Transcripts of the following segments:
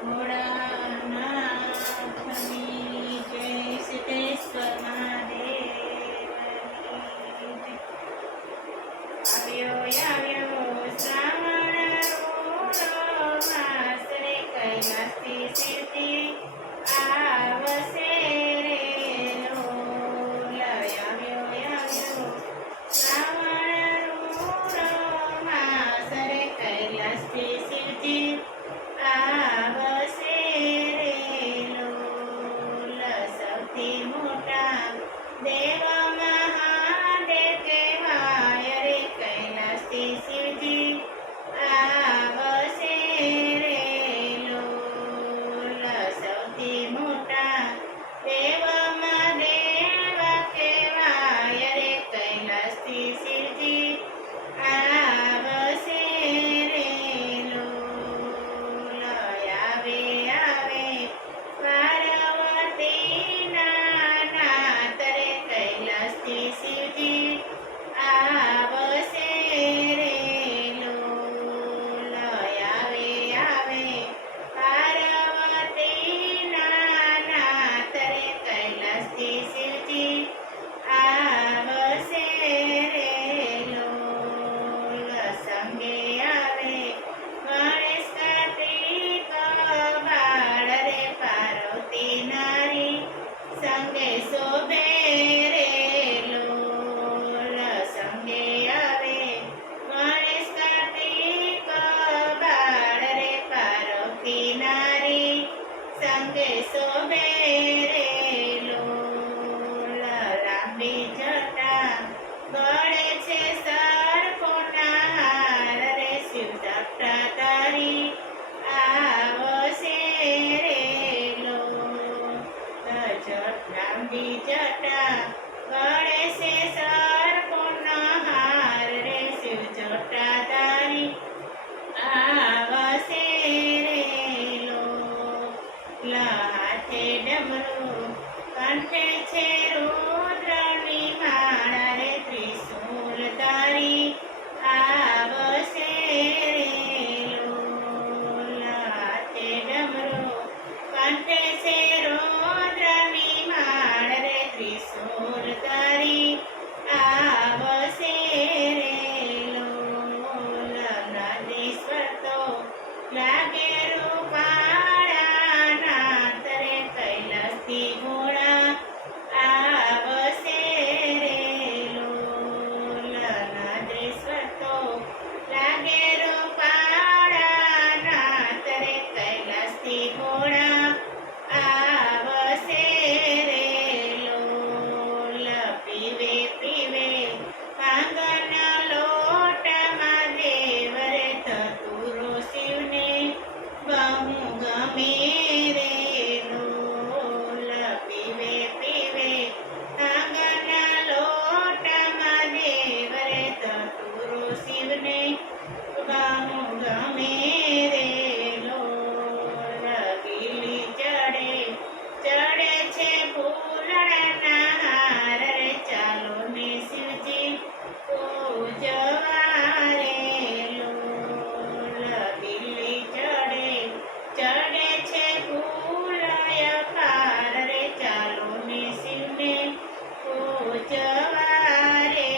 ભોળાનાથની જય સિદ્ધેશ્વર મહાદેવની જય. આવ્યો શ્રાવણ રૂડો માસ રે કૈલાસથી સિદ્ધિ આવશે રે લોલ. આવ્યો શ્રાવણ રૂડો માસ રે કૈલાસથી સિદ્ધિ આવશે રે લોલ. સૌથી મોટા દેવ મહાદેવ કહેવાય રે કૈલાસથી શિવજી આવશે રે લોલ. સૌથી મોટા દેવ મહાદેવ કહેવાય રે કૈલાસથી શિવજી આવશે રે લોલ. આવે પાર્વતીના નાથ રે કૈલાસથી શિવજી આવશે રે લોલ. આવે પાર્વતીના નાથ રે કૈલાસથી શિવજી આવશે રે લોલ. સંગે આવે ગણેશ કાર્તિક બાળ રે પાર્વતી નારી સંગે શોભે રે લોલ. સંગે આવે ગણેશ કાર્તિક બાળ રે પાર્વતી નારી સંગે શોભે રે લોલ. લાંબી જટા ગળે છે સરકોના હાર રે શિવ જટા તારી આવશે રે લોલ. લાંબી જટા ગળે છે સરકોના હાર રે શિવ જટા તારી આવશે રે લોલ. હાથે ડમરું કંઠે છે રુદ્રની માળા રે ત્રિશૂલ તારી આવશે રે લોલ. હાથે ડમરું કંઠે છે રુદ્રની માળ રે ત્રિશૂલ તારી આવશે રે લોલ. નાદેશ્વર તો લાગે રૂપાળા નાથ રે કૈલાસથી ભોળા આવશે રે લોલ. નાદેશ્વર તો લાગે રૂપાળા નાથ રે કૈલાસથી ભોળા આવશે રે લોલ. પીવે ભાંગન લોટમાં દેવ રે ધતુરો શિવને બહુ ગમે રે લોલ. પીવે ભાંગન લોટમાં દેવ રે ધતુરો શિવને બહુ ગમે રે લોલ. ગીલી ચડે છે ફૂલડાના હાર રે ચાલો ને શિવજી પૂજવા રે લોલ. ગીલી ચડે છે ફૂલ અપાર રે ચાલો ને શિવને પૂજવા રે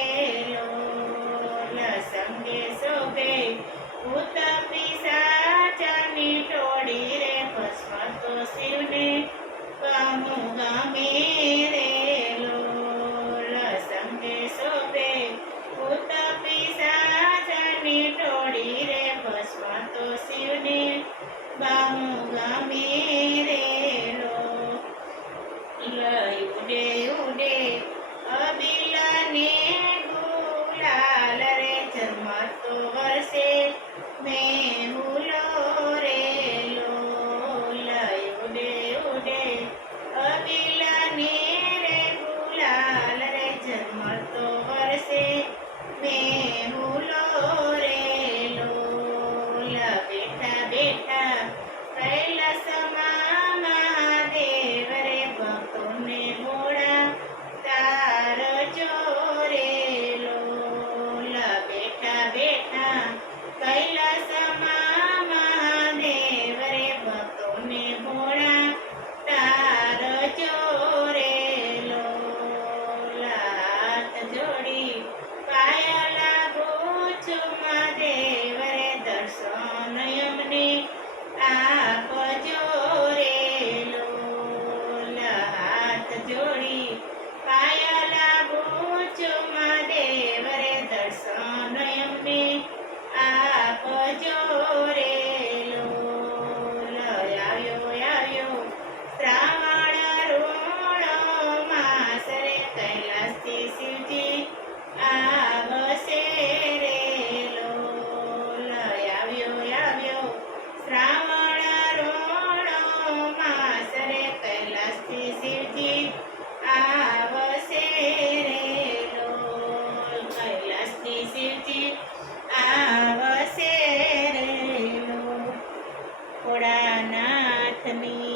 લોલ. સંગે શોભે ભૂત પિશાચની ટોળી રે ભસ્મ તો શિવને બહુ ગમે રે લોલ. સંગે શોભે ભૂત પિશાચની ટોળી રે ભસ્મ તો શિવને બહુ ગમે રે લોલ. ઉડે અબિલને ગુલાલ રે ઝરમતો વરસે મેહુલો રે લોલ. ઉડે અબિલને ભોળાનાથની